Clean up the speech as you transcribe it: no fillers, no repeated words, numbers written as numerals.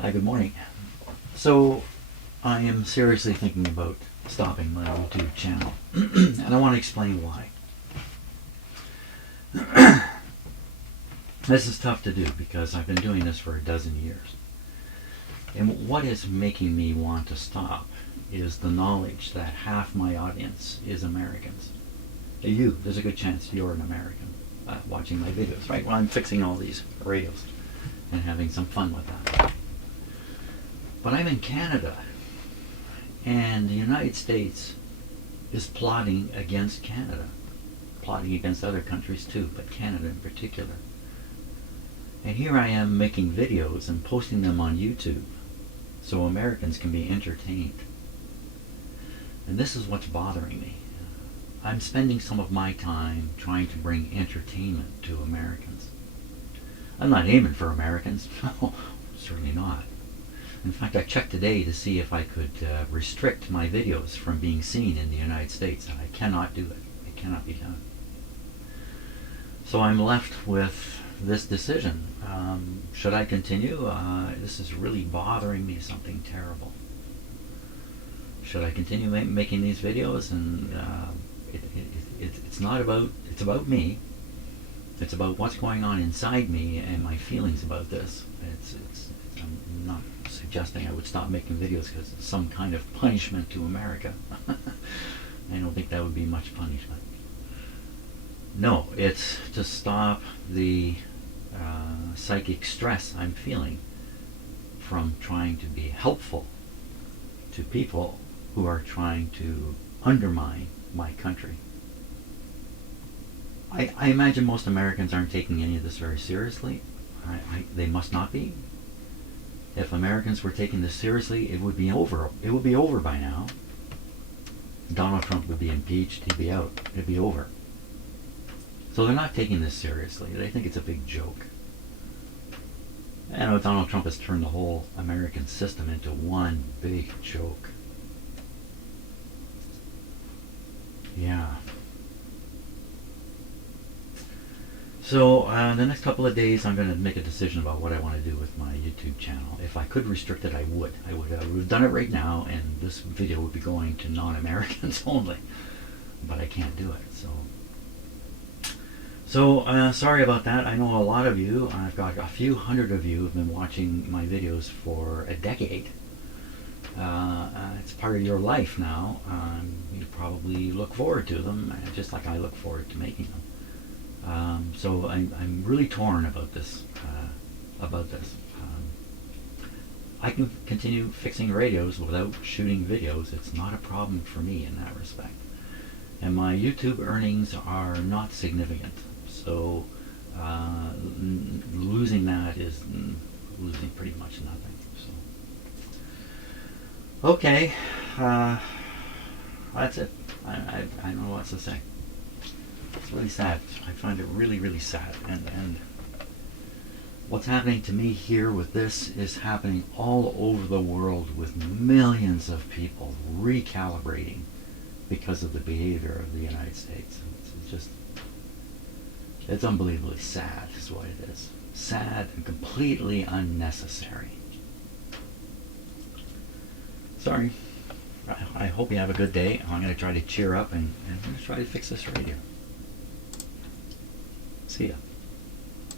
Hi, good morning. So, I am seriously thinking about stopping my YouTube channel, and I want to explain why. This is tough to do because I've been doing this for a dozen years. And what is making me want to stop is the knowledge that half my audience is Americans. There's a good chance you're an American watching my videos, right? Well, I'm fixing all these radios and having some fun with that. But I'm in Canada, and the United States is plotting against Canada, plotting against other countries too, but Canada in particular. And here I am making videos and posting them on YouTube so Americans can be entertained. And this is what's bothering me. I'm spending some of my time trying to bring entertainment to Americans. I'm not aiming for Americans. No, certainly not. In fact, I checked today to see if I could restrict my videos from being seen in the United States, and I cannot do it. It cannot be done. So I'm left with this decision. Should I continue? This is really bothering me, something terrible. Should I continue making these videos? And it's not about, it's about me. It's about what's going on inside me and my feelings about this. I'm not suggesting I would stop making videos because it's some kind of punishment to America. I don't think that would be much punishment. No, it's to stop the psychic stress I'm feeling from trying to be helpful to people who are trying to undermine my country. I imagine most Americans aren't taking any of this very seriously. They must not be. If Americans were taking this seriously, it would be over. It would be over by now. Donald Trump would be impeached. He'd be out. It'd be over. So they're not taking this seriously. They think it's a big joke. And Donald Trump has turned the whole American system into one big joke. Yeah. So the next couple of days I'm going to make a decision about what I want to do with my YouTube channel. If I could restrict it, I would. I would have done it right now, and this video would be going to non-Americans only. But I can't do it. So sorry about that. I know a lot of you, I've got a few hundred of you have been watching my videos for a decade. It's part of your life now. You probably look forward to them, just like I look forward to making them. So I'm really torn about this. I can continue fixing radios without shooting videos. It's not a problem for me in that respect. And my YouTube earnings are not significant. So losing that is losing pretty much nothing. So okay, that's it. I don't know what else to say. It's really sad. I find it really, really sad. And what's happening to me here with this is happening all over the world with millions of people recalibrating because of the behavior of the United States. It's unbelievably sad is what it is. Sad and completely unnecessary. Sorry. I hope you have a good day. I'm going to try to cheer up and I'm going to try to fix this radio. See ya.